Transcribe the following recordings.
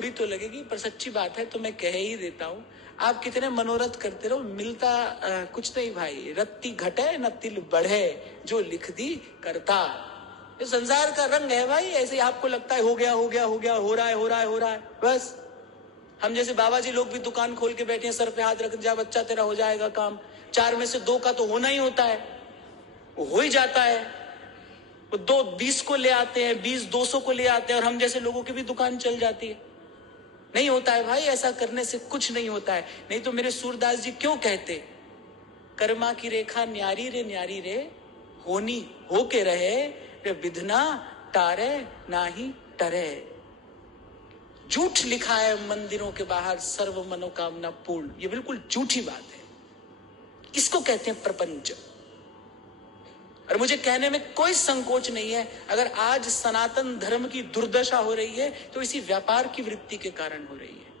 बुरी तो लगेगी पर सच्ची बात है तो मैं कह ही देता हूँ। आप कितने मनोरथ करते रहो, मिलता कुछ नहीं भाई। रत्ती घटे न तिल बढ़े, जो लिख दी करता। ये संसार का रंग है भाई। ऐसे ही आपको लगता है हो गया हो गया हो गया, हो रहा है हो रहा है हो रहा है, बस। हम जैसे बाबा जी लोग भी दुकान खोल के बैठे हैं, सर पे हाथ रख, जा बच्चा तेरा हो जाएगा काम। 4 में से 2 का तो होना ही होता है, वो हो ही जाता है। वो 2 20 को ले आते हैं, 20 200 को ले आते हैं, और हम जैसे लोगों की भी दुकान चल जाती है। नहीं होता है भाई, ऐसा करने से कुछ नहीं होता है। नहीं तो मेरे सूरदास जी क्यों कहते, कर्मा की रेखा न्यारी रे, होनी होके रहे, रे विधना तारे नाही टरे। झूठ लिखा है मंदिरों के बाहर, सर्व मनोकामना पूर्ण। ये बिल्कुल झूठी बात है। इसको कहते हैं प्रपंच। और मुझे कहने में कोई संकोच नहीं है, अगर आज सनातन धर्म की दुर्दशा हो रही है तो इसी व्यापार की वृत्ति के कारण हो रही है।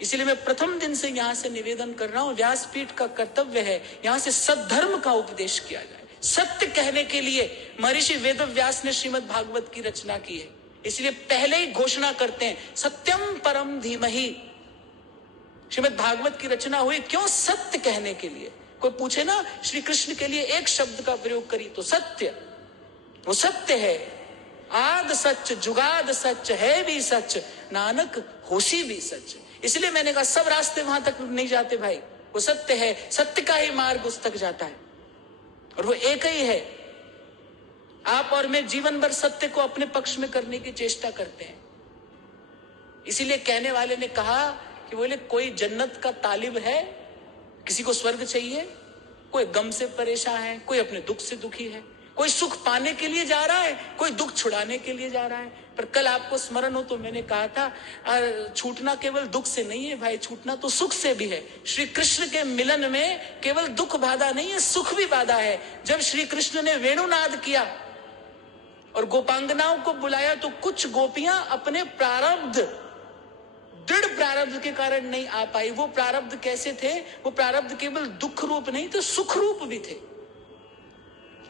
इसलिए मैं प्रथम दिन से यहां से निवेदन कर रहा हूं, व्यासपीठ का कर्तव्य है यहां से सद्धर्म का उपदेश किया जाए। सत्य कहने के लिए महर्षि वेदव्यास ने श्रीमद् भागवत की रचना की है। इसलिए पहले ही घोषणा करते हैं, सत्यम परम धीमहि। श्रीमद् भागवत की रचना हुई क्यों? सत्य कहने के लिए। कोई पूछे ना श्री कृष्ण के लिए एक शब्द का प्रयोग करी तो सत्य। वो सत्य है, आद सच जुगाद सच है भी सच, नानक होशी भी सच। इसलिए मैंने कहा सब रास्ते वहां तक नहीं जाते भाई, वो सत्य है, सत्य का ही मार्ग उस तक जाता है और वो एक ही है। आप और मैं जीवन भर सत्य को अपने पक्ष में करने की चेष्टा करते हैं। इसीलिए कहने वाले ने कहा कि बोले कोई जन्नत का तालिब है, किसी को स्वर्ग चाहिए, कोई गम से परेशान है, कोई अपने दुख से दुखी है, कोई सुख पाने के लिए जा रहा है, कोई दुख छुड़ाने के लिए जा रहा है। पर कल आपको स्मरण हो तो मैंने कहा था छूटना केवल दुख से नहीं है भाई, छूटना तो सुख से भी है। श्री कृष्ण के मिलन में केवल दुख बाधा नहीं है, सुख भी बाधा है। जब श्री कृष्ण ने वेणुनाद किया और गोपांगनाओं को बुलाया तो कुछ गोपियां अपने प्रारब्ध, दृढ़ प्रारब्ध के कारण नहीं आ पाई। वो प्रारब्ध कैसे थे? वो प्रारब्ध केवल दुख रूप नहीं तो सुख रूप भी थे।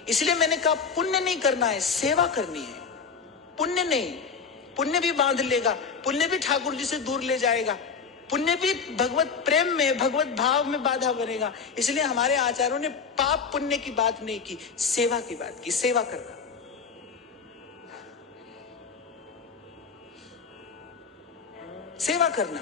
इसलिए मैंने कहा पुण्य नहीं करना है, सेवा करनी है। पुण्य नहीं, पुण्य भी बांध लेगा, पुण्य भी ठाकुर जी से दूर ले जाएगा, पुण्य भी भगवत प्रेम में, भगवत भाव में बाधा बनेगा। इसलिए हमारे आचार्यों ने पाप पुण्य की बात नहीं की, सेवा की बात की। सेवा करना, सेवा करना।